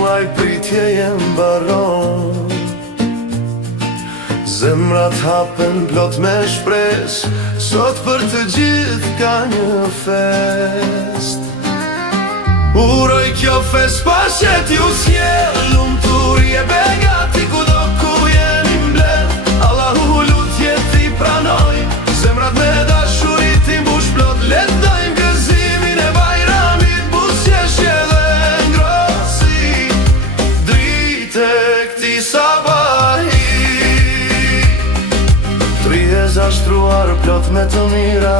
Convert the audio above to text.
muaj pritje jem baron. Zemrat hapen plot me shpres, sot për të gjithë ka një fest. Uroj kjo fest pashet ju sjell, lumturi e begati kudo ku jeni mbledh. Allahu lutje ti pranoj, zemrat me dashuri ti mbush plot. Letojmë gëzimin e bajramit, buzëqeshje dhe ngrosi, drite këti sabahi. Tri e zashtruar plot me të mira,